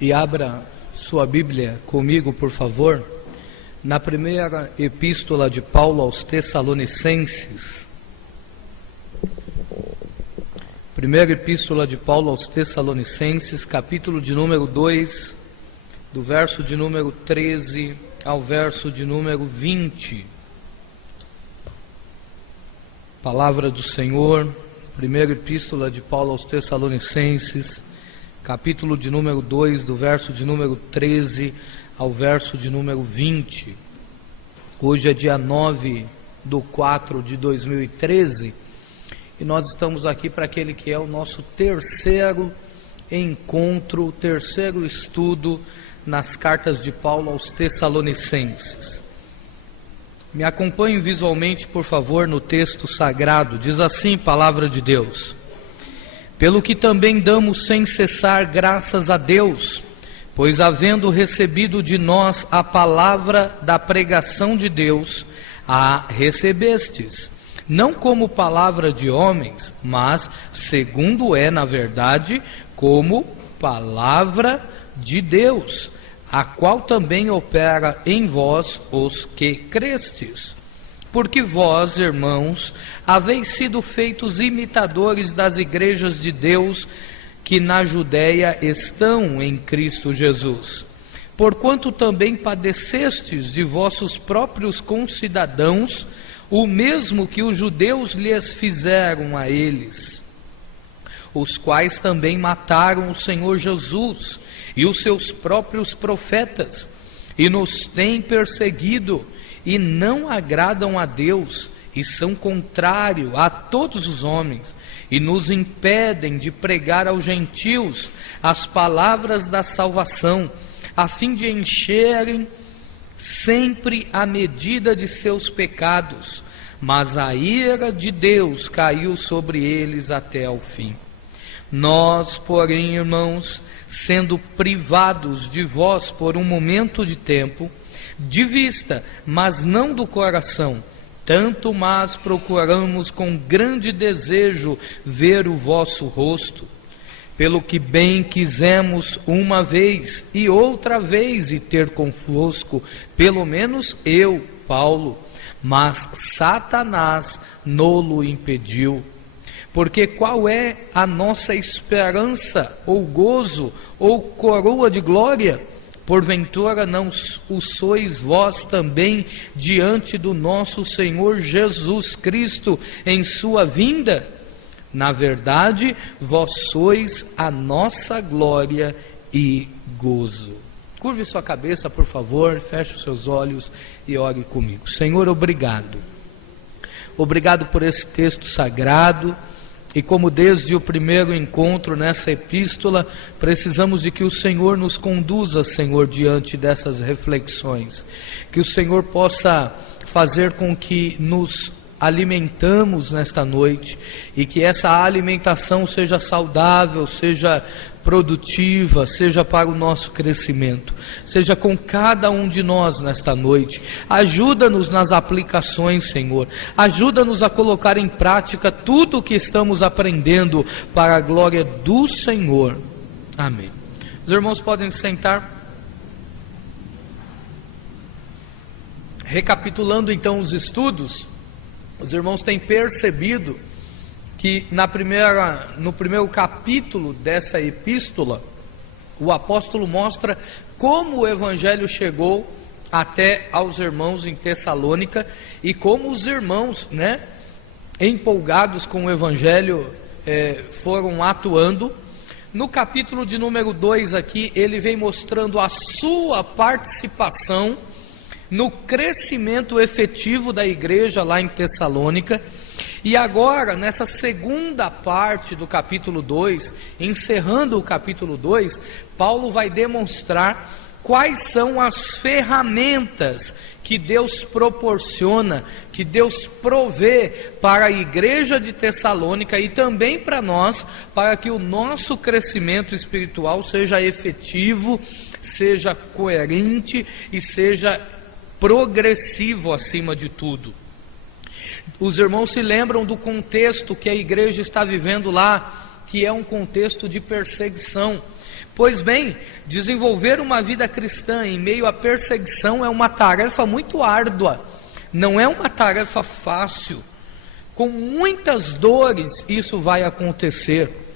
E abra sua Bíblia comigo, por favor, na primeira epístola de Paulo aos Tessalonicenses. Primeira epístola de Paulo aos Tessalonicenses, capítulo de número 2, do verso de número 13 ao verso de número 20. Palavra do Senhor, primeira epístola de Paulo aos Tessalonicenses, capítulo de número 2, do verso de número 13 ao verso de número 20. Hoje é dia 9/4/2013 e nós estamos aqui para aquele que é o nosso terceiro encontro, o terceiro estudo nas cartas de Paulo aos Tessalonicenses. Me acompanhe visualmente, por favor, no texto sagrado. Diz assim, palavra de Deus: pelo que também damos sem cessar graças a Deus, pois havendo recebido de nós a palavra da pregação de Deus, a recebestes, não como palavra de homens, mas, segundo é na verdade, como palavra de Deus, a qual também opera em vós os que crestes. Porque vós, irmãos, haveis sido feitos imitadores das igrejas de Deus que na Judéia estão em Cristo Jesus. Porquanto também padecestes de vossos próprios concidadãos, o mesmo que os judeus lhes fizeram a eles, os quais também mataram o Senhor Jesus e os seus próprios profetas, e nos têm perseguido, e não agradam a Deus, e são contrários a todos os homens, e nos impedem de pregar aos gentios as palavras da salvação, a fim de encherem sempre a medida de seus pecados. Mas a ira de Deus caiu sobre eles até ao fim. Nós, porém, irmãos, sendo privados de vós por um momento de tempo, de vista, mas não do coração, tanto mais procuramos com grande desejo ver o vosso rosto, pelo que bem quisemos uma vez e outra vez e ter convosco, pelo menos eu, Paulo, mas Satanás nolo impediu. Porque qual é a nossa esperança, ou gozo, ou coroa de glória? Porventura não o sois vós também diante do nosso Senhor Jesus Cristo em sua vinda? Na verdade, vós sois a nossa glória e gozo. Curve sua cabeça, por favor, feche os seus olhos e ore comigo. Senhor, obrigado. Obrigado por esse texto sagrado. E como desde o primeiro encontro nessa epístola, precisamos de que o Senhor nos conduza, Senhor, diante dessas reflexões. Que o Senhor possa fazer com que nos alimentamos nesta noite e que essa alimentação seja saudável, seja produtiva, seja para o nosso crescimento, seja com cada um de nós nesta noite. Ajuda-nos nas aplicações, Senhor, ajuda-nos a colocar em prática tudo o que estamos aprendendo para a glória do Senhor. Amém. Os irmãos podem sentar. Recapitulando então os estudos, os irmãos têm percebido que no primeiro capítulo dessa epístola, o apóstolo mostra como o evangelho chegou até aos irmãos em Tessalônica e como os irmãos, empolgados com o evangelho, foram atuando. No capítulo de número 2 aqui, ele vem mostrando a sua participação no crescimento efetivo da igreja lá em Tessalônica. E agora, nessa segunda parte do capítulo 2, encerrando o capítulo 2, Paulo vai demonstrar quais são as ferramentas que Deus proporciona, que Deus provê para a igreja de Tessalônica e também para nós, para que o nosso crescimento espiritual seja efetivo, seja coerente e seja progressivo acima de tudo. Os irmãos se lembram do contexto que a igreja está vivendo lá, que é um contexto de perseguição. Pois bem, desenvolver uma vida cristã em meio à perseguição é uma tarefa muito árdua, não é uma tarefa fácil. Com muitas dores isso vai acontecer.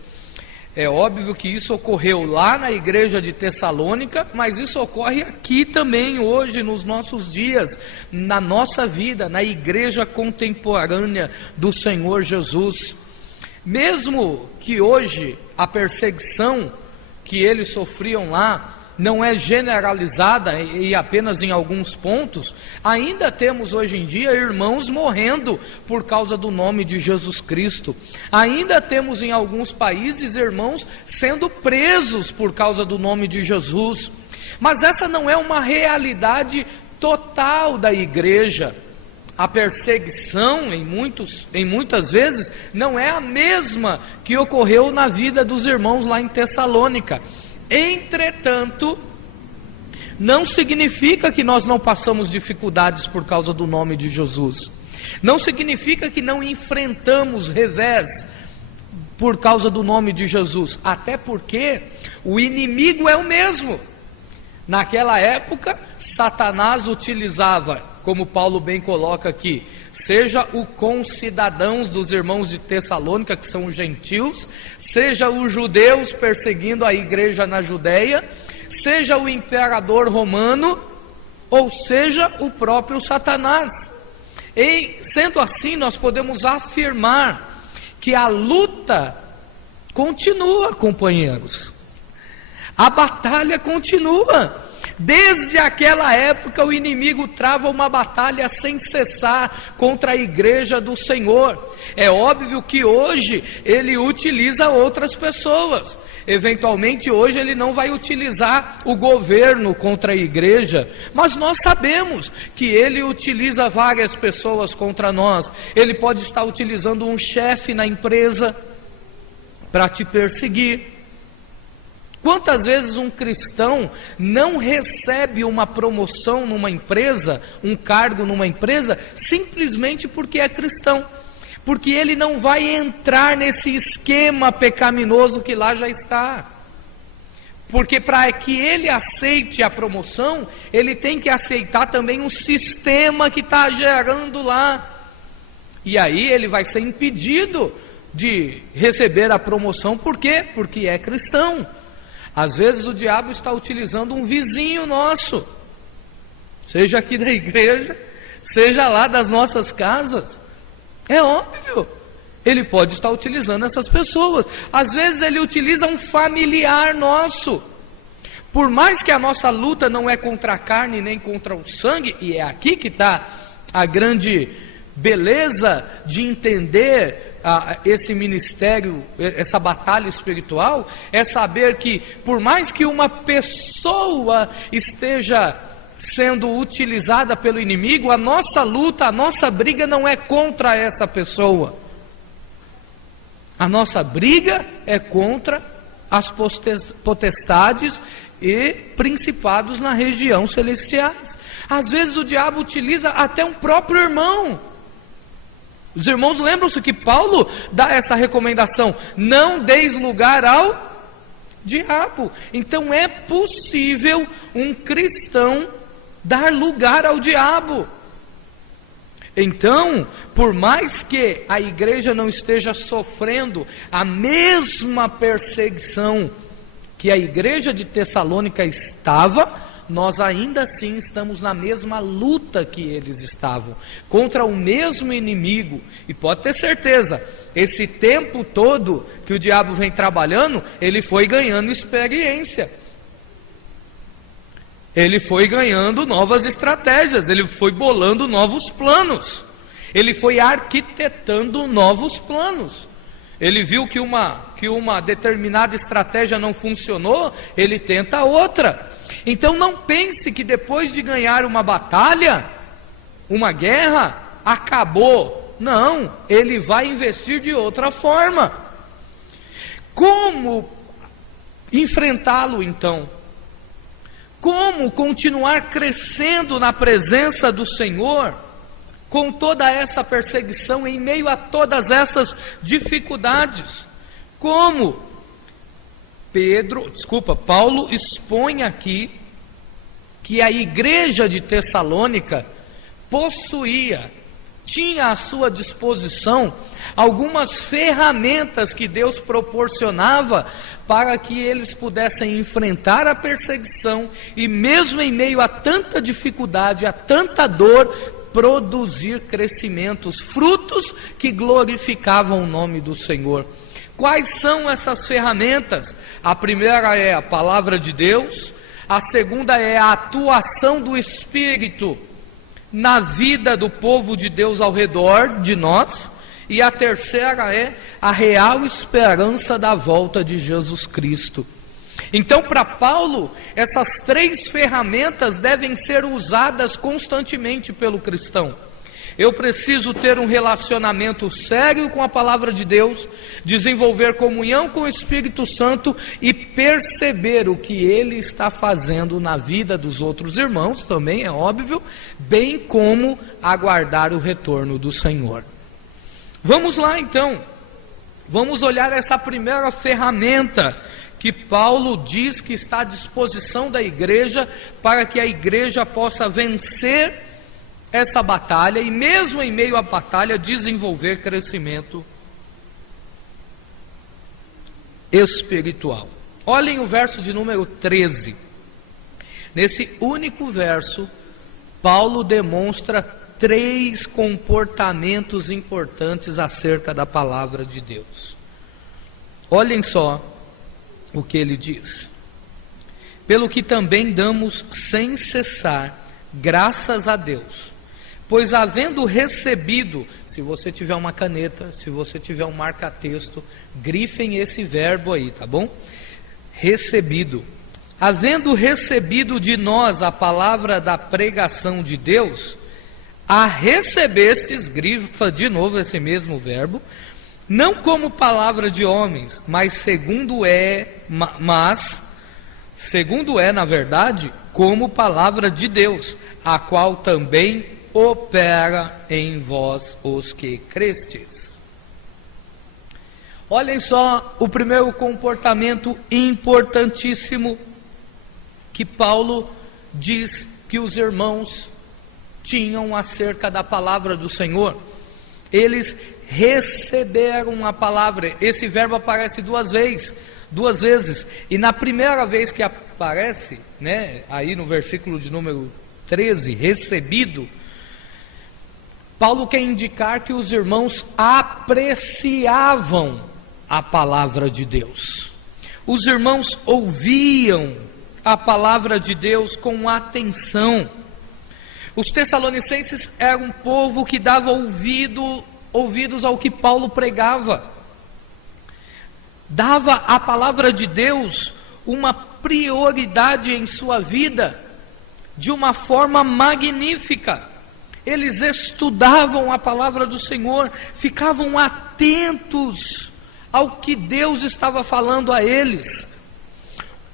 É óbvio que isso ocorreu lá na igreja de Tessalônica, mas isso ocorre aqui também hoje, nos nossos dias, na nossa vida, na igreja contemporânea do Senhor Jesus. Mesmo que hoje a perseguição que eles sofriam lá não é generalizada e apenas em alguns pontos, ainda temos hoje em dia irmãos morrendo por causa do nome de Jesus Cristo. Ainda temos em alguns países irmãos sendo presos por causa do nome de Jesus. Mas essa não é uma realidade total da igreja. A perseguição, em muitas vezes, não é a mesma que ocorreu na vida dos irmãos lá em Tessalônica. Entretanto, não significa que nós não passamos dificuldades por causa do nome de Jesus. Não significa que não enfrentamos revés por causa do nome de Jesus. Até porque o inimigo é o mesmo. Naquela época, Satanás utilizava, como Paulo bem coloca aqui, seja o concidadãos dos irmãos de Tessalônica, que são os gentios, seja os judeus perseguindo a igreja na Judéia, seja o imperador romano, ou seja o próprio Satanás. E sendo assim, nós podemos afirmar que a luta continua, companheiros. A batalha continua. Desde aquela época o inimigo trava uma batalha sem cessar contra a igreja do Senhor. É óbvio que hoje ele utiliza outras pessoas. Eventualmente hoje ele não vai utilizar o governo contra a igreja, mas nós sabemos que ele utiliza várias pessoas contra nós. Ele pode estar utilizando um chefe na empresa para te perseguir. Quantas vezes um cristão não recebe uma promoção numa empresa, um cargo numa empresa, simplesmente porque é cristão? Porque ele não vai entrar nesse esquema pecaminoso que lá já está. Porque para que ele aceite a promoção, ele tem que aceitar também o sistema que está gerando lá. E aí ele vai ser impedido de receber a promoção, por quê? Porque é cristão. Às vezes o diabo está utilizando um vizinho nosso, seja aqui da igreja, seja lá das nossas casas. É óbvio, ele pode estar utilizando essas pessoas. Às vezes ele utiliza um familiar nosso. Por mais que a nossa luta não é contra a carne nem contra o sangue, e é aqui que está a grande beleza de entender esse ministério, essa batalha espiritual, é saber que por mais que uma pessoa esteja sendo utilizada pelo inimigo, a nossa luta, a nossa briga não é contra essa pessoa. A nossa briga é contra as potestades e principados na região celestiais. Às vezes o diabo utiliza até um próprio irmão. Os irmãos lembram-se que Paulo dá essa recomendação: não deis lugar ao diabo. Então é possível um cristão dar lugar ao diabo. Então, por mais que a igreja não esteja sofrendo a mesma perseguição que a igreja de Tessalônica estava, nós ainda assim estamos na mesma luta que eles estavam, contra o mesmo inimigo. E pode ter certeza, esse tempo todo que o diabo vem trabalhando, ele foi ganhando experiência, ele foi ganhando novas estratégias, ele foi bolando novos planos, ele foi arquitetando novos planos. Ele viu que uma determinada estratégia não funcionou, ele tenta outra. Então não pense que depois de ganhar uma batalha, uma guerra, acabou. Não, ele vai investir de outra forma. Como enfrentá-lo então? Como continuar crescendo na presença do Senhor, com toda essa perseguição, em meio a todas essas dificuldades? Como? Paulo expõe aqui que a igreja de Tessalônica tinha à sua disposição algumas ferramentas que Deus proporcionava para que eles pudessem enfrentar a perseguição e, mesmo em meio a tanta dificuldade, a tanta dor, produzir crescimentos, frutos que glorificavam o nome do Senhor. Quais são essas ferramentas? A primeira é a palavra de Deus, a segunda é a atuação do Espírito na vida do povo de Deus ao redor de nós, e a terceira é a real esperança da volta de Jesus Cristo. Então, para Paulo, essas três ferramentas devem ser usadas constantemente pelo cristão. Eu preciso ter um relacionamento sério com a palavra de Deus, desenvolver comunhão com o Espírito Santo e perceber o que ele está fazendo na vida dos outros irmãos, também é óbvio, bem como aguardar o retorno do Senhor. Vamos lá então, vamos olhar essa primeira ferramenta que Paulo diz que está à disposição da igreja para que a igreja possa vencer essa batalha e, mesmo em meio à batalha, desenvolver crescimento espiritual. Olhem o verso de número 13. Nesse único verso, Paulo demonstra 3 comportamentos importantes acerca da palavra de Deus. Olhem só o que ele diz: pelo que também damos sem cessar graças a Deus, pois havendo recebido, se você tiver uma caneta, se você tiver um marca-texto, grifem esse verbo aí, tá bom? Recebido. Havendo recebido de nós a palavra da pregação de Deus, a recebestes, grifa de novo esse mesmo verbo, não como palavra de homens, mas segundo é, na verdade, como palavra de Deus, a qual também opera em vós os que crestes. Olhem só o primeiro comportamento importantíssimo que Paulo diz que os irmãos tinham acerca da palavra do Senhor. Eles receberam a palavra. Esse verbo aparece duas vezes, e na primeira vez que aparece, aí no versículo de número 13, recebido, Paulo quer indicar que os irmãos apreciavam a palavra de Deus. Os irmãos ouviam a palavra de Deus com atenção. Os tessalonicenses eram um povo que dava ouvidos ao que Paulo pregava. Dava à palavra de Deus uma prioridade em sua vida, de uma forma magnífica. Eles estudavam a palavra do Senhor, ficavam atentos ao que Deus estava falando a eles.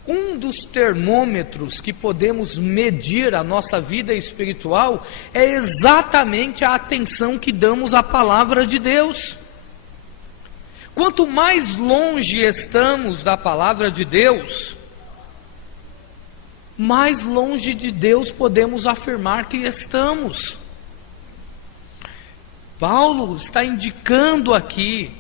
Um dos termômetros que podemos medir a nossa vida espiritual é exatamente a atenção que damos à palavra de Deus. Quanto mais longe estamos da palavra de Deus, mais longe de Deus podemos afirmar que estamos. Paulo está indicando aqui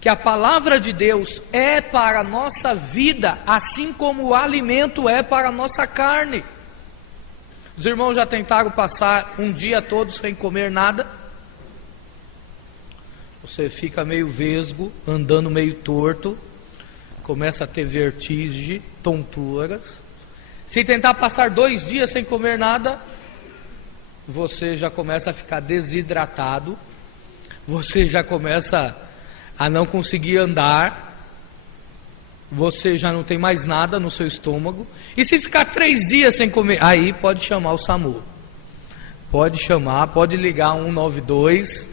que a palavra de Deus é para a nossa vida, assim como o alimento é para a nossa carne. Os irmãos já tentaram passar um dia todo sem comer nada? Você fica meio vesgo, andando meio torto, começa a ter vertigem, tonturas. Se tentar passar 2 dias sem comer nada, você já começa a ficar desidratado, você já começa a não conseguir andar, você já não tem mais nada no seu estômago. E se ficar 3 dias sem comer, aí pode chamar o SAMU, pode ligar 192,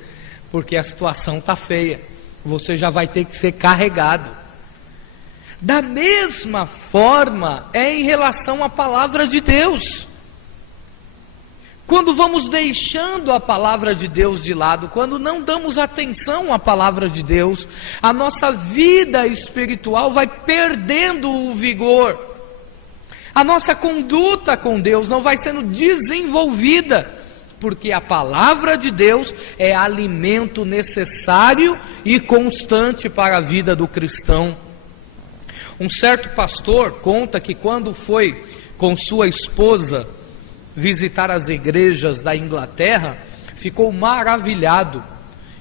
porque a situação está feia, você já vai ter que ser carregado. Da mesma forma é em relação à palavra de Deus. quando vamos deixando a palavra de Deus de lado, quando não damos atenção à palavra de Deus, a nossa vida espiritual vai perdendo o vigor, a nossa conduta com Deus não vai sendo desenvolvida, porque a palavra de Deus é alimento necessário e constante para a vida do cristão. Um certo pastor conta que quando foi com sua esposa visitar as igrejas da Inglaterra, ficou maravilhado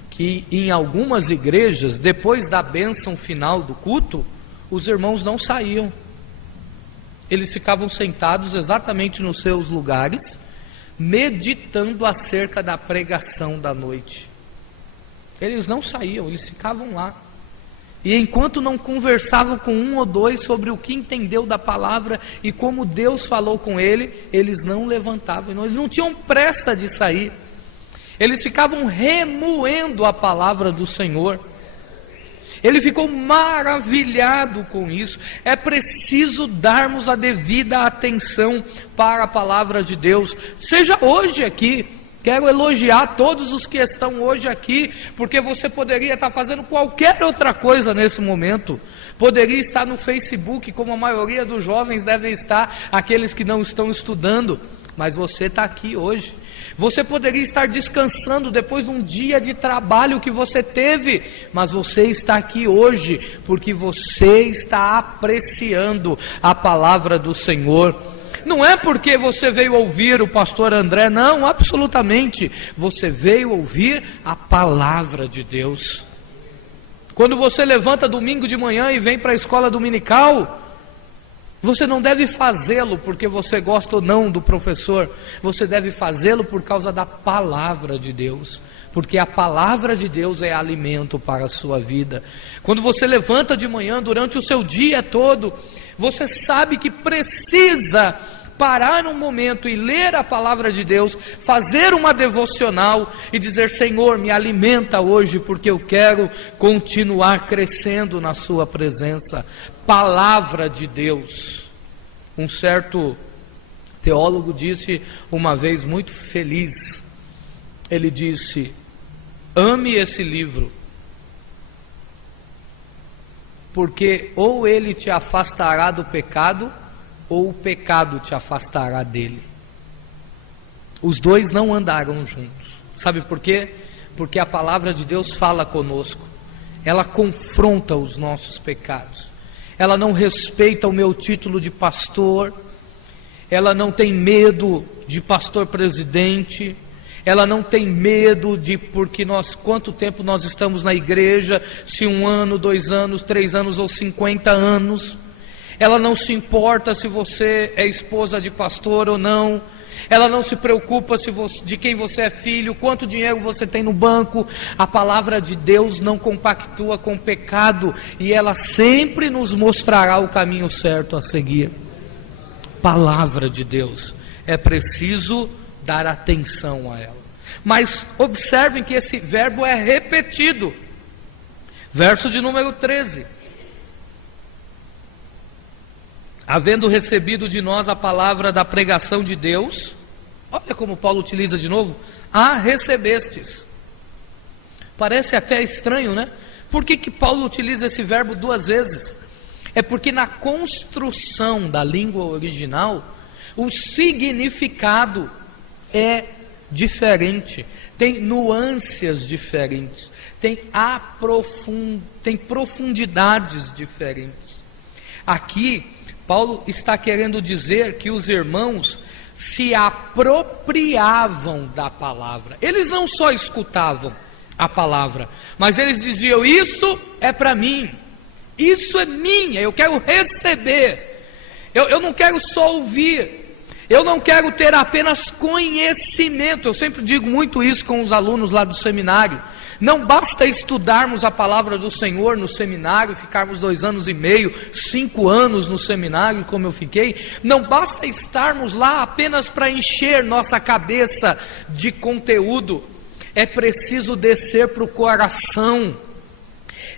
que em algumas igrejas, depois da bênção final do culto, os irmãos não saíam. Eles ficavam sentados exatamente nos seus lugares, meditando acerca da pregação da noite. Eles não saíam, eles ficavam lá. E enquanto não conversavam com um ou dois sobre o que entendeu da palavra e como Deus falou com ele, eles não levantavam, eles não tinham pressa de sair. Eles ficavam remoendo a palavra do Senhor. Ele ficou maravilhado com isso. É preciso darmos a devida atenção para a palavra de Deus. Seja hoje aqui. Quero elogiar todos os que estão hoje aqui, porque você poderia estar fazendo qualquer outra coisa nesse momento. Poderia estar no Facebook, como a maioria dos jovens devem estar, aqueles que não estão estudando, mas você está aqui hoje. Você poderia estar descansando depois de um dia de trabalho que você teve, mas você está aqui hoje, porque você está apreciando a palavra do Senhor. Não é porque você veio ouvir o pastor André, não, absolutamente. Você veio ouvir a palavra de Deus. Quando você levanta domingo de manhã e vem para a escola dominical, você não deve fazê-lo porque você gosta ou não do professor. Você deve fazê-lo por causa da palavra de Deus. Porque a palavra de Deus é alimento para a sua vida. Quando você levanta de manhã, durante o seu dia todo, você sabe que precisa parar um momento e ler a palavra de Deus, fazer uma devocional e dizer: Senhor, me alimenta hoje, porque eu quero continuar crescendo na sua presença. Palavra de Deus. Um certo teólogo disse uma vez, muito feliz, ele disse: ame esse livro, porque ou ele te afastará do pecado, ou o pecado te afastará dele. Os dois não andarão juntos. Sabe por quê? Porque a palavra de Deus fala conosco. Ela confronta os nossos pecados. Ela não respeita o meu título de pastor. Ela não tem medo de pastor presidente. Ela não tem medo de quanto tempo nós estamos na igreja, se 1 ano, 2 anos, 3 anos ou 50 anos. Ela não se importa se você é esposa de pastor ou não. Ela não se preocupa de quem você é filho, quanto dinheiro você tem no banco. A palavra de Deus não compactua com o pecado, e ela sempre nos mostrará o caminho certo a seguir. Palavra de Deus. É preciso dar atenção a ela. Mas observem que esse verbo é repetido. Verso de número 13. Havendo recebido de nós a palavra da pregação de Deus, olha como Paulo utiliza de novo, a recebestes. Parece até estranho, né? Por que Paulo utiliza esse verbo 2 vezes? É porque na construção da língua original, o significado é diferente, tem nuances diferentes, tem profundidades diferentes. Aqui, Paulo está querendo dizer que os irmãos se apropriavam da palavra. Eles não só escutavam a palavra, mas eles diziam: isso é para mim, isso é minha, eu quero receber, eu não quero só ouvir, eu não quero ter apenas conhecimento. Eu sempre digo muito isso com os alunos lá do seminário. Não basta estudarmos a palavra do Senhor no seminário, ficarmos 2 anos e meio, 5 anos no seminário, como eu fiquei. Não basta estarmos lá apenas para encher nossa cabeça de conteúdo. É preciso descer para o coração.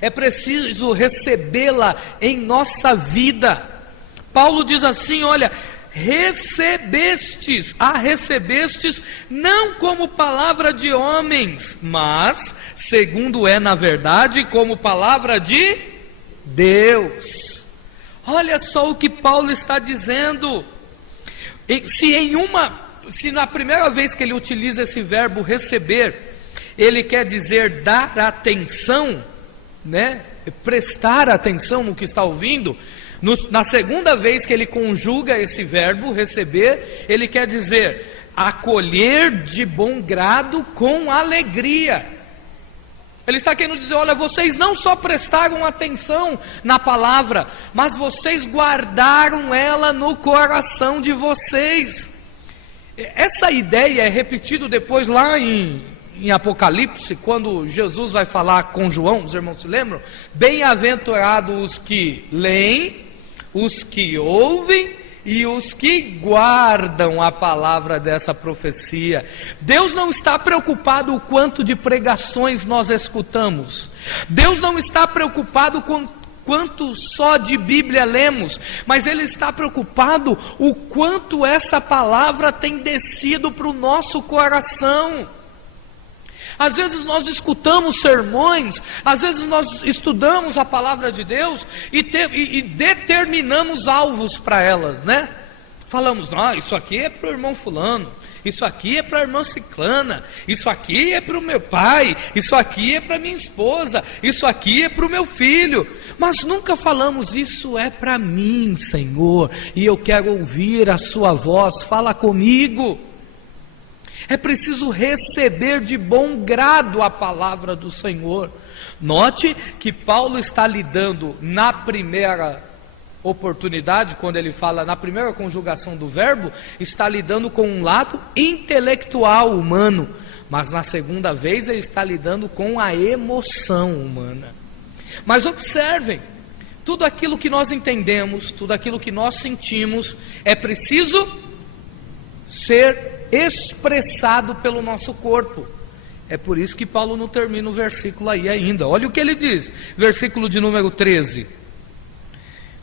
É preciso recebê-la em nossa vida. Paulo diz assim: olha, recebestes, a recebestes não como palavra de homens, mas, segundo é na verdade, como palavra de Deus. Olha só o que Paulo está dizendo. Se na primeira vez que ele utiliza esse verbo receber, ele quer dizer dar atenção, né? Prestar atenção no que está ouvindo. Na segunda vez que ele conjuga esse verbo receber, ele quer dizer acolher de bom grado com alegria. Ele está querendo dizer, olha, vocês não só prestaram atenção na palavra, mas vocês guardaram ela no coração de vocês. Essa ideia é repetida depois lá em Apocalipse, quando Jesus vai falar com João, os irmãos se lembram? Bem-aventurados os que leem, os que ouvem e os que guardam a palavra dessa profecia. Deus não está preocupado o quanto de pregações nós escutamos. Deus não está preocupado com quanto só de Bíblia lemos, mas Ele está preocupado o quanto essa palavra tem descido para o nosso coração. Às vezes nós escutamos sermões, às vezes nós estudamos a palavra de Deus e determinamos alvos para elas, né? Falamos, isso aqui é para o irmão fulano, isso aqui é para a irmã ciclana, isso aqui é para o meu pai, isso aqui é para minha esposa, isso aqui é para o meu filho. Mas nunca falamos, isso é para mim, Senhor, e eu quero ouvir a sua voz, fala comigo. É preciso receber de bom grado a palavra do Senhor. Note que Paulo está lidando na primeira oportunidade, quando ele fala na primeira conjugação do verbo, está lidando com um lado intelectual humano, mas na segunda vez ele está lidando com a emoção humana. Mas observem, tudo aquilo que nós entendemos, tudo aquilo que nós sentimos, é preciso ser expressado pelo nosso corpo. É por isso que Paulo não termina o versículo aí ainda. Olha o que ele diz, versículo de número 13: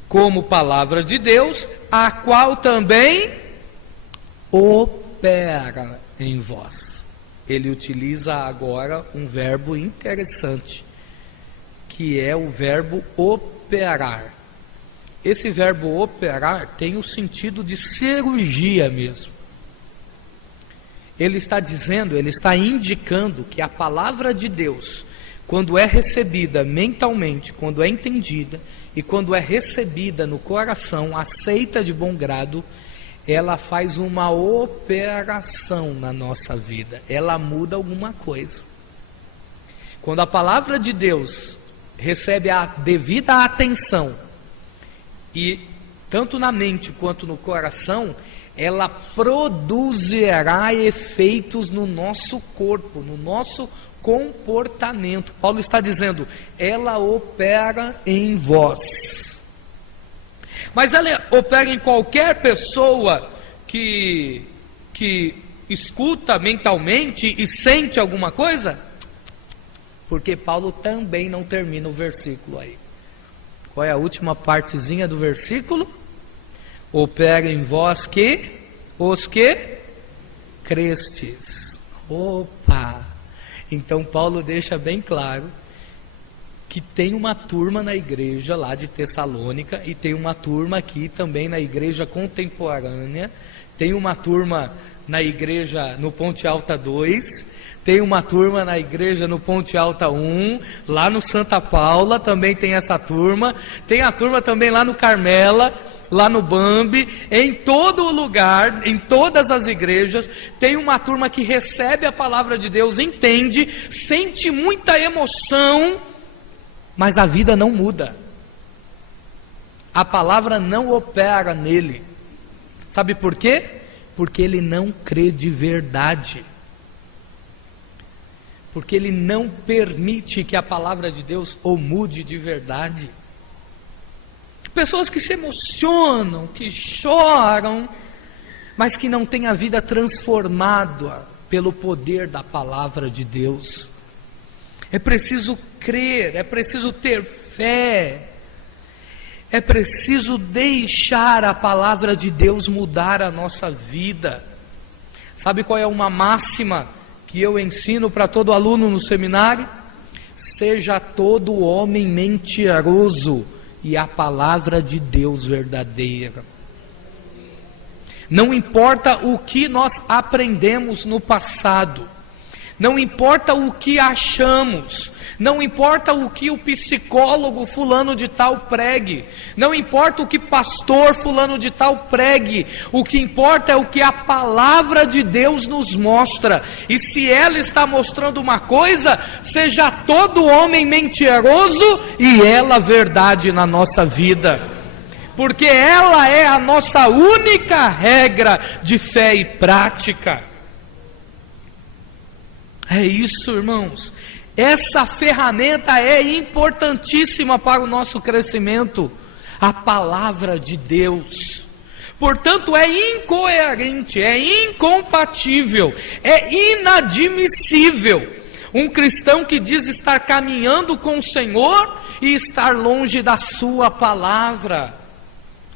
como palavra de Deus, a qual também opera em vós. Ele utiliza agora um verbo interessante, que é o verbo operar. Esse verbo operar tem o sentido de cirurgia mesmo. Ele está dizendo, ele está indicando que a palavra de Deus, quando é recebida mentalmente, quando é entendida e quando é recebida no coração, aceita de bom grado, ela faz uma operação na nossa vida, ela muda alguma coisa. Quando a palavra de Deus recebe a devida atenção, e tanto na mente quanto no coração, ela produzirá efeitos no nosso corpo, no nosso comportamento. Paulo está dizendo, ela opera em vós. Mas ela opera em qualquer pessoa que escuta mentalmente e sente alguma coisa? Porque Paulo também não termina o versículo aí. Qual é a última partezinha do versículo? Opera em vós que os que crestes. Opa! Então Paulo deixa bem claro que tem uma turma na igreja lá de Tessalônica e tem uma turma aqui também na igreja contemporânea, tem uma turma na igreja no Ponte Alta 2, tem uma turma na igreja no Ponte Alta 1, lá no Santa Paula também tem essa turma, tem a turma também lá no Carmela, lá no Bambi, em todo lugar, em todas as igrejas, tem uma turma que recebe a palavra de Deus, entende, sente muita emoção, mas a vida não muda. A palavra não opera nele. Sabe por quê? Porque ele não crê de verdade. Porque ele não permite que a palavra de Deus o mude de verdade. Pessoas que se emocionam, que choram, mas que não têm a vida transformada pelo poder da palavra de Deus. É preciso crer, é preciso ter fé. É preciso deixar a palavra de Deus mudar a nossa vida. Sabe qual é uma máxima que eu ensino para todo aluno no seminário? Seja todo homem mentiroso e a palavra de Deus verdadeira. Não importa o que nós aprendemos no passado, não importa o que achamos, não importa o que o psicólogo fulano de tal pregue, não importa o que pastor fulano de tal pregue, o que importa é o que a palavra de Deus nos mostra. E se ela está mostrando uma coisa, seja todo homem mentiroso e ela verdade na nossa vida. Porque ela é a nossa única regra de fé e prática. É isso, irmãos. Essa ferramenta é importantíssima para o nosso crescimento. A palavra de Deus. Portanto, é incoerente, é incompatível, é inadmissível um cristão que diz estar caminhando com o Senhor e estar longe da sua palavra.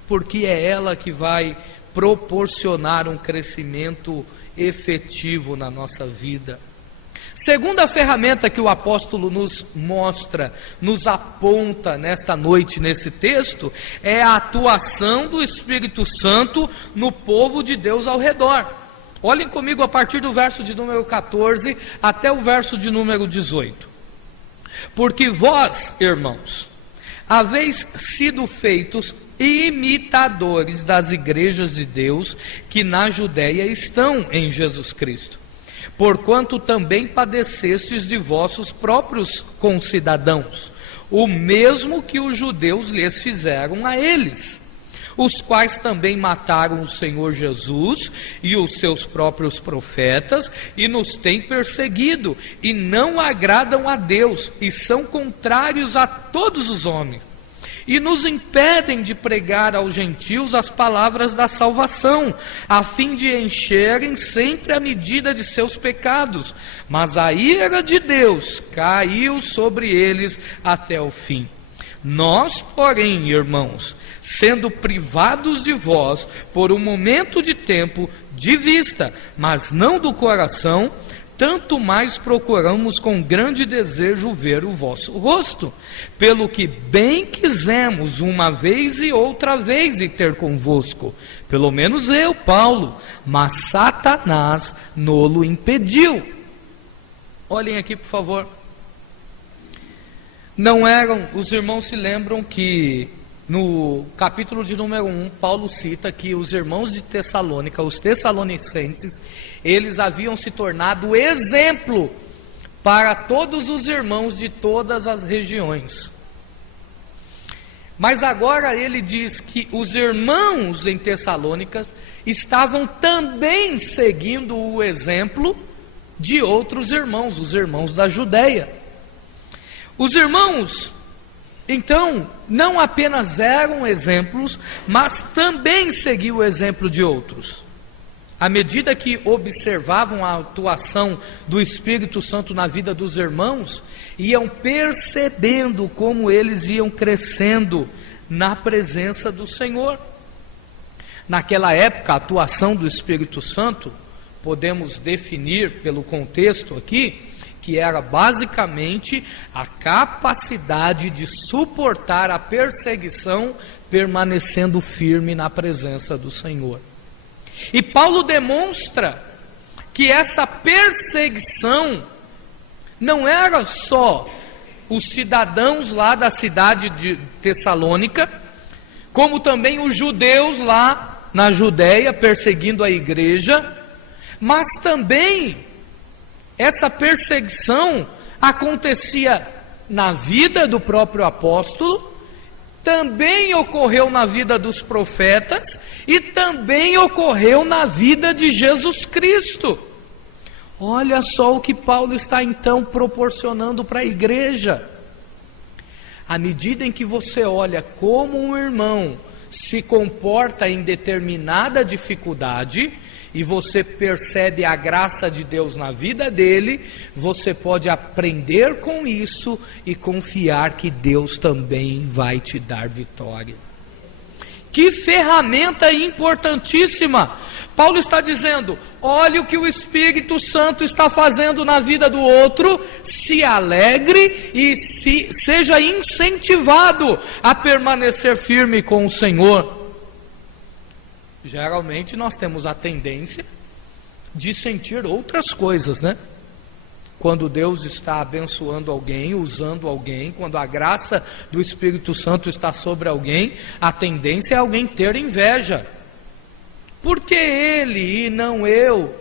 Porque é ela que vai proporcionar um crescimento efetivo na nossa vida. Segunda ferramenta que o apóstolo nos mostra, nos aponta nesta noite, nesse texto, é a atuação do Espírito Santo no povo de Deus ao redor. Olhem comigo a partir do verso de número 14 até o verso de número 18. Porque vós, irmãos, haveis sido feitos imitadores das igrejas de Deus que na Judéia estão em Jesus Cristo, porquanto também padecestes de vossos próprios concidadãos, o mesmo que os judeus lhes fizeram a eles, os quais também mataram o Senhor Jesus e os seus próprios profetas, e nos têm perseguido, e não agradam a Deus, e são contrários a todos os homens, e nos impedem de pregar aos gentios as palavras da salvação, a fim de encherem sempre a medida de seus pecados. Mas a ira de Deus caiu sobre eles até o fim. Nós, porém, irmãos, sendo privados de vós por um momento de tempo de vista, mas não do coração, tanto mais procuramos com grande desejo ver o vosso rosto, pelo que bem quisemos uma vez e outra vez ir ter convosco, pelo menos eu, Paulo, mas Satanás nolo impediu. Olhem aqui, por favor. Não eram, os irmãos se lembram que no capítulo de número 1, Paulo cita que os irmãos de Tessalônica, os tessalonicenses, eles haviam se tornado exemplo para todos os irmãos de todas as regiões. Mas agora ele diz que os irmãos em Tessalônica estavam também seguindo o exemplo de outros irmãos, os irmãos da Judéia. Os irmãos, então, não apenas eram exemplos, mas também seguiam o exemplo de outros. À medida que observavam a atuação do Espírito Santo na vida dos irmãos, iam percebendo como eles iam crescendo na presença do Senhor. Naquela época, a atuação do Espírito Santo, podemos definir pelo contexto aqui, que era basicamente a capacidade de suportar a perseguição, permanecendo firme na presença do Senhor. E Paulo demonstra que essa perseguição não era só os cidadãos lá da cidade de Tessalônica, como também os judeus lá na Judéia perseguindo a igreja, mas também essa perseguição acontecia na vida do próprio apóstolo, também ocorreu na vida dos profetas e também ocorreu na vida de Jesus Cristo. Olha só o que Paulo está então proporcionando para a igreja. À medida em que você olha como um irmão se comporta em determinada dificuldade, e você percebe a graça de Deus na vida dele, você pode aprender com isso e confiar que Deus também vai te dar vitória. Que ferramenta importantíssima! Paulo está dizendo: olhe o que o Espírito Santo está fazendo na vida do outro, se alegre e seja incentivado a permanecer firme com o Senhor. Geralmente nós temos a tendência de sentir outras coisas, né? Quando Deus está abençoando alguém, usando alguém, quando a graça do Espírito Santo está sobre alguém, a tendência é alguém ter inveja. Por que ele e não eu?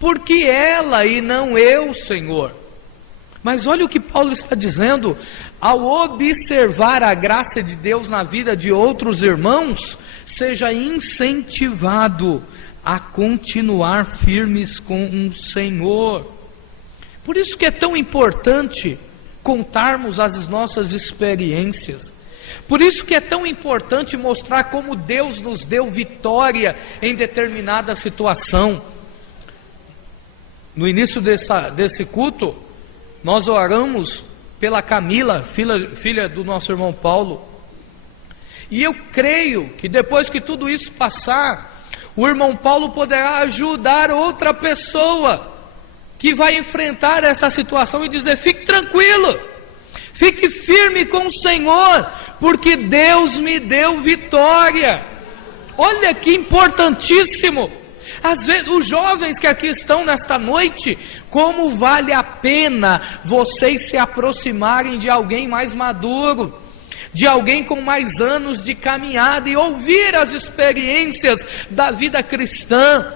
Por que ela e não eu, Senhor? Mas olha o que Paulo está dizendo: ao observar a graça de Deus na vida de outros irmãos, seja incentivado a continuar firmes com o Senhor. Por isso que é tão importante contarmos as nossas experiências. Por isso que é tão importante mostrar como Deus nos deu vitória em determinada situação. No início desse culto, nós oramos pela Camila, filha do nosso irmão Paulo. E eu creio que depois que tudo isso passar, o irmão Paulo poderá ajudar outra pessoa que vai enfrentar essa situação e dizer: fique tranquilo, fique firme com o Senhor, porque Deus me deu vitória. Olha que importantíssimo. Às vezes, os jovens que aqui estão nesta noite, como vale a pena vocês se aproximarem de alguém mais maduro, de alguém com mais anos de caminhada, e ouvir as experiências da vida cristã,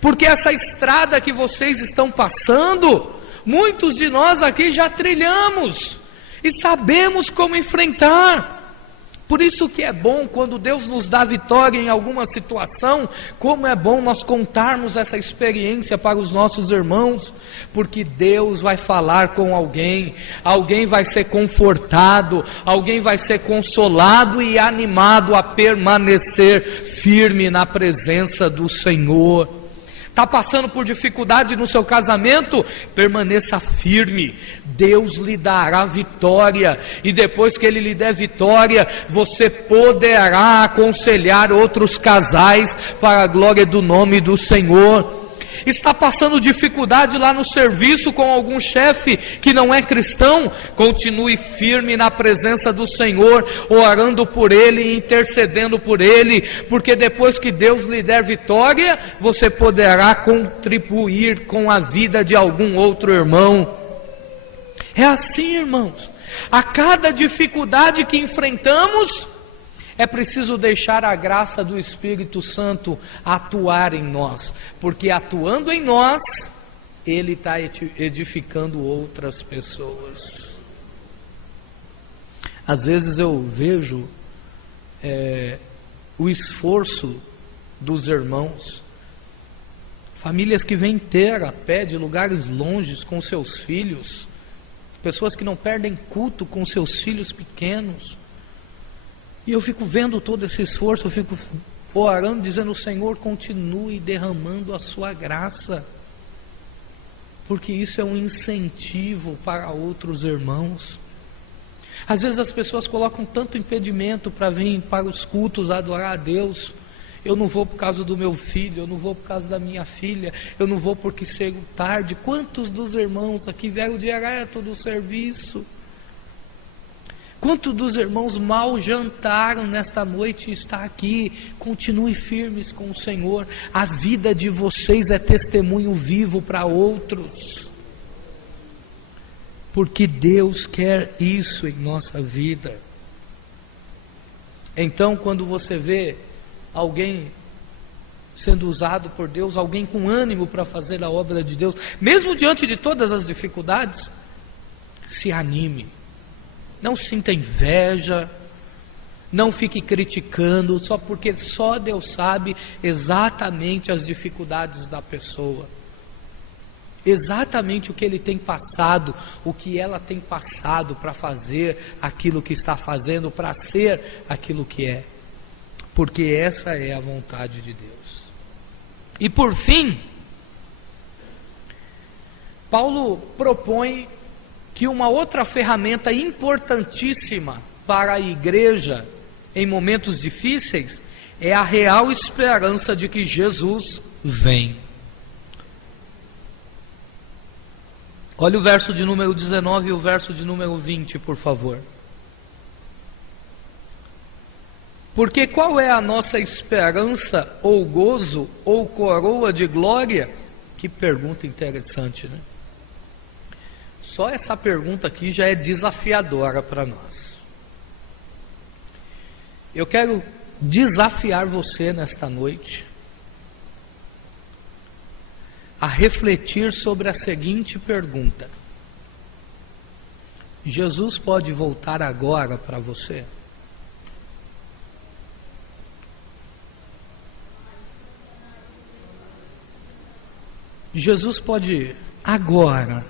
porque essa estrada que vocês estão passando, muitos de nós aqui já trilhamos, e sabemos como enfrentar. Por isso que é bom quando Deus nos dá vitória em alguma situação, como é bom nós contarmos essa experiência para os nossos irmãos, porque Deus vai falar com alguém, alguém vai ser confortado, alguém vai ser consolado e animado a permanecer firme na presença do Senhor. Está passando por dificuldade no seu casamento? Permaneça firme, Deus lhe dará vitória, e depois que Ele lhe der vitória, você poderá aconselhar outros casais para a glória do nome do Senhor. Está passando dificuldade lá no serviço com algum chefe que não é cristão? Continue firme na presença do Senhor, orando por ele e intercedendo por ele, porque depois que Deus lhe der vitória, você poderá contribuir com a vida de algum outro irmão. É assim, irmãos, a cada dificuldade que enfrentamos, é preciso deixar a graça do Espírito Santo atuar em nós, porque atuando em nós, Ele está edificando outras pessoas. Às vezes eu vejo o esforço dos irmãos, famílias que vêm ter a pé de lugares longes com seus filhos, pessoas que não perdem culto com seus filhos pequenos. E eu fico vendo todo esse esforço, eu fico orando, dizendo: Senhor, continue derramando a sua graça, porque isso é um incentivo para outros irmãos. Às vezes as pessoas colocam tanto impedimento para vir para os cultos adorar a Deus. Eu não vou por causa do meu filho, eu não vou por causa da minha filha, eu não vou porque chego tarde. Quantos dos irmãos aqui vieram direto do serviço? Quantos dos irmãos mal jantaram nesta noite e está aqui? Continue firmes com o Senhor. A vida de vocês é testemunho vivo para outros, porque Deus quer isso em nossa vida. Então, quando você vê alguém sendo usado por Deus, alguém com ânimo para fazer a obra de Deus, mesmo diante de todas as dificuldades, se anime. Não sinta inveja, não fique criticando, só porque só Deus sabe exatamente as dificuldades da pessoa, exatamente o que ele tem passado, o que ela tem passado para fazer aquilo que está fazendo, para ser aquilo que é. porque essa é a vontade de Deus. E por fim, Paulo propõe que uma outra ferramenta importantíssima para a igreja em momentos difíceis é a real esperança de que Jesus vem. Olha o verso de número 19 e o verso de número 20, por favor. Porque qual é a nossa esperança, ou gozo, ou coroa de glória? Que pergunta interessante, né? Só essa pergunta aqui já é desafiadora para nós. Eu quero desafiar você nesta noite a refletir sobre a seguinte pergunta: Jesus pode voltar agora para você? Jesus pode agora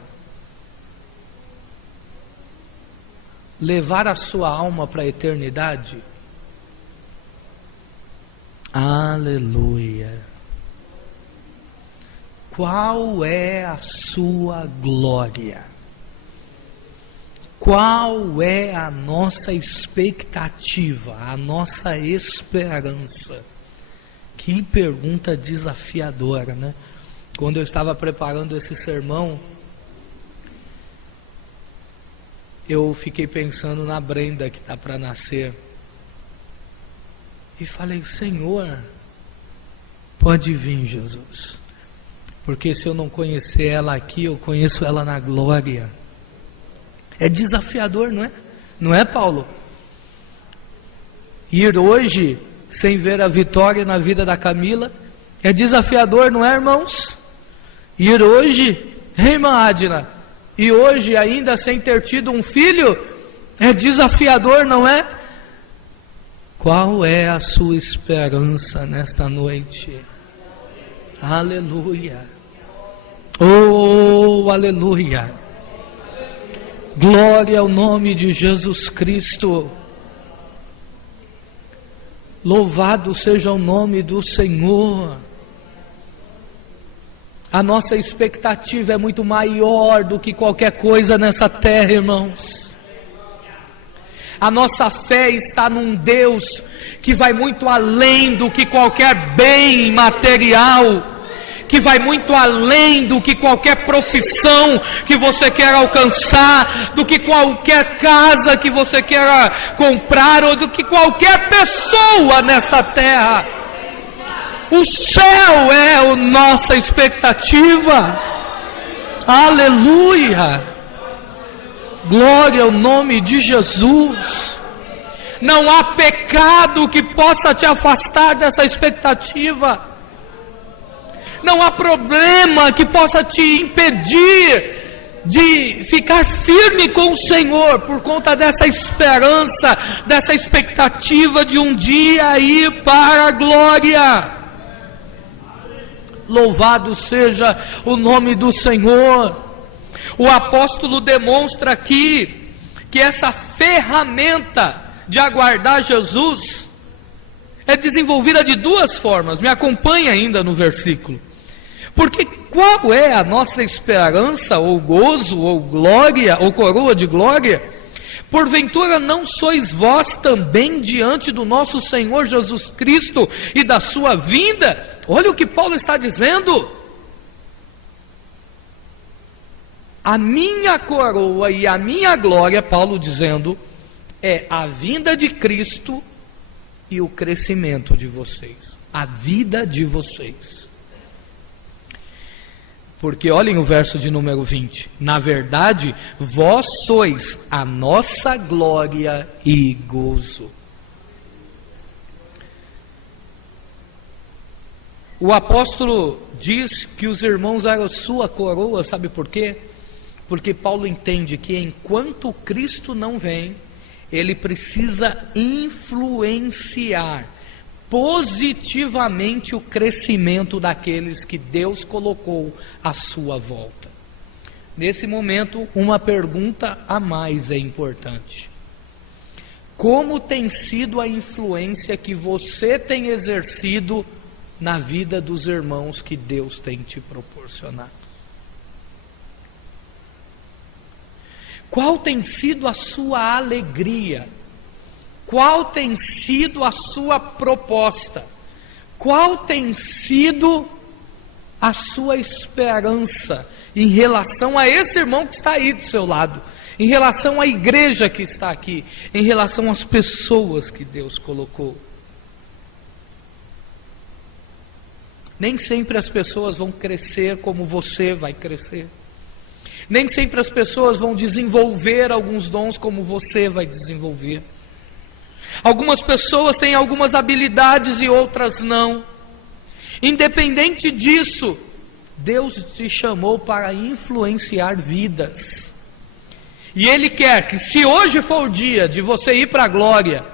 levar a sua alma para a eternidade? Aleluia! Qual é a sua glória? Qual é a nossa expectativa, a nossa esperança? Que pergunta desafiadora, né? Quando eu estava preparando esse sermão, eu fiquei pensando na Brenda que está para nascer. E falei: Senhor, pode vir, Jesus. Porque se eu não conhecer ela aqui, eu conheço ela na glória. É desafiador, não é? Não é, Paulo? Ir hoje sem ver a vitória na vida da Camila é desafiador, não é, irmãos? Ir hoje, irmã Adna, e hoje ainda sem ter tido um filho, é desafiador, não é? Qual é a sua esperança nesta noite? Aleluia! Oh, aleluia! Glória ao nome de Jesus Cristo! Louvado seja o nome do Senhor! A nossa expectativa é muito maior do que qualquer coisa nessa terra, irmãos. A nossa fé está num Deus que vai muito além do que qualquer bem material, que vai muito além do que qualquer profissão que você quer alcançar, do que qualquer casa que você queira comprar, ou do que qualquer pessoa nesta terra. O céu é a nossa expectativa. Aleluia! Glória ao nome de Jesus. Não há pecado que possa te afastar dessa expectativa. Não há problema que possa te impedir de ficar firme com o Senhor por conta dessa esperança, dessa expectativa de um dia ir para a glória. Louvado seja o nome do Senhor. O apóstolo demonstra aqui que essa ferramenta de aguardar Jesus é desenvolvida de duas formas. Me acompanhe ainda no versículo. Porque qual é a nossa esperança, ou gozo, ou glória, ou coroa de glória? Porventura não sois vós também diante do nosso Senhor Jesus Cristo e da sua vinda? Olha o que Paulo está dizendo. A minha coroa e a minha glória, Paulo dizendo, é a vinda de Cristo e o crescimento de vocês, a vida de vocês. Porque olhem o verso de número 20. Na verdade, vós sois a nossa glória e gozo. O apóstolo diz que os irmãos eram sua coroa, sabe por quê? Porque Paulo entende que enquanto Cristo não vem, ele precisa influenciar positivamente o crescimento daqueles que Deus colocou à sua volta. Nesse momento, uma pergunta a mais é importante: Como tem sido a influência que você tem exercido na vida dos irmãos que Deus tem te proporcionado? Qual tem sido a sua alegria? Qual tem sido a sua proposta? Qual tem sido a sua esperança em relação a esse irmão que está aí do seu lado, em relação à igreja que está aqui, em relação às pessoas que Deus colocou? Nem sempre as pessoas vão crescer como você vai crescer. Nem sempre as pessoas vão desenvolver alguns dons como você vai desenvolver. Algumas pessoas têm algumas habilidades e outras não. Independente disso, Deus te chamou para influenciar vidas. E Ele quer que, se hoje for o dia de você ir para a glória,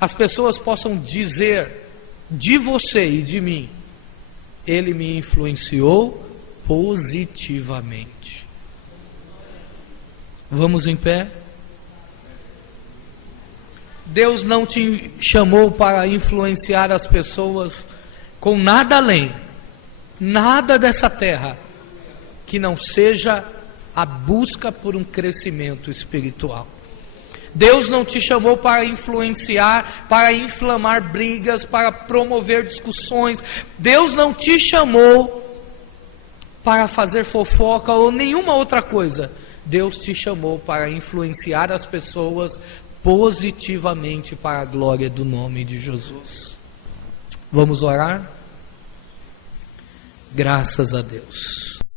as pessoas possam dizer de você e de mim: Ele me influenciou positivamente. Vamos em pé? Deus não te chamou para influenciar as pessoas com nada além, nada dessa terra, que não seja a busca por um crescimento espiritual. Deus não te chamou para influenciar, para inflamar brigas, para promover discussões. Deus não te chamou para fazer fofoca ou nenhuma outra coisa. Deus te chamou para influenciar as pessoas positivamente para a glória do nome de Jesus. Vamos orar? Graças a Deus.